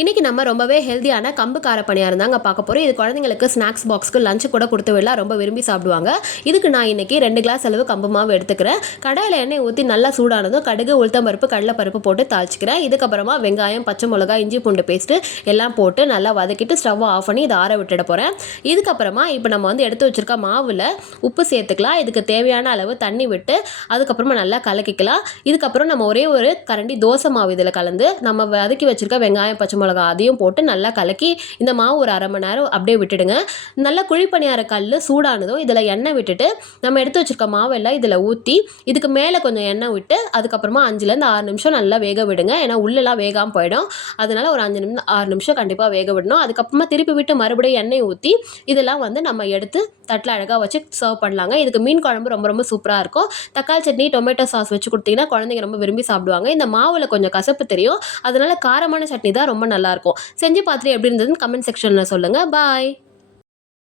இன்னைக்கு நம்ம ரொம்பவே ஹெல்தியான கம்பு கார பணியாரம் தாங்க பார்க்க போகிறோம். இது குழந்தைங்களுக்கு ஸ்நாக்ஸ் பாக்ஸ்க்கு லஞ்சு கூட கொடுத்து விடலாம், ரொம்ப விரும்பி சாப்பிடுவாங்க. இதுக்கு நான் இன்னைக்கு 2 கிளாஸ் அளவு கம்பு மாவு எடுத்துக்கிறேன். கடாயில் எண்ணெய் ஊற்றி நல்லா சூடானதும் கடுகு, உளுத்தம்பருப்பு, கடலைப்பருப்பு போட்டு தாளிச்சிக்கிறேன். இதுக்கப்புறமா வெங்காயம், பச்சை மிளகாய், இஞ்சி பூண்டு பேஸ்ட்டு எல்லாம் போட்டு நல்லா வதக்கிட்டு ஸ்டவ்வை ஆஃப் பண்ணி இதை ஆற விட்டுட போகிறேன். இதுக்கப்புறமா இப்போ நம்ம எடுத்து வச்சிருக்க மாவில் உப்பு சேர்த்துக்கலாம். இதுக்கு தேவையான அளவு தண்ணி விட்டு அதுக்கப்புறமா நல்லா கலக்கிக்கலாம். இதுக்கப்புறம் நம்ம ஒரே ஒரு கரண்டி தோசை மாவு இதில் கலந்து நம்ம வதக்கி வச்சிருக்க வெங்காயம், பச்சை மிளகா அதையும் போட்டு நல்லா கலக்கி இந்த மாவு ஒரு அரை மணி நேரம் அப்படியே விட்டுடுங்க. நல்லா குழிப்பணியார கல் சூடானதும் இதில் எண்ணெய் விட்டுட்டு நம்ம எடுத்து வச்சிருக்க மாவெல்லாம் இதில் ஊற்றி இதுக்கு மேலே கொஞ்சம் எண்ணெய் விட்டு அதுக்கப்புறமா 5லேருந்து 6 நிமிஷம் நல்லா வேக விடுங்க. ஏன்னா உள்ளெல்லாம் வேகாமல் போயிடும். அதனால ஒரு 6 நிமிஷம் கண்டிப்பாக வேக விடணும். அதுக்கப்புறமா திருப்பி விட்டு மறுபடியும் எண்ணெய் ஊற்றி இதெல்லாம் நம்ம எடுத்து தட்டில் அழகாக வச்சு சர்வ் பண்ணலாங்க. இதுக்கு மீன் குழம்பு ரொம்ப ரொம்ப சூப்பராக இருக்கும். தக்காளி சட்னி, டொமேட்டோ சாஸ் வச்சு கொடுத்தீங்கன்னா குழந்தைங்க ரொம்ப விரும்பி சாப்பிடுவாங்க. இந்த மாவில் கொஞ்சம் கசப்பு தெரியும், அதனால காரமான சட்னி தான் ரொம்ப நல்லாயிருக்கும். செஞ்சு பார்த்துட்டு எப்படி இருந்ததுன்னு கமெண்ட் செக்ஷனில் சொல்லுங்கள். பாய்.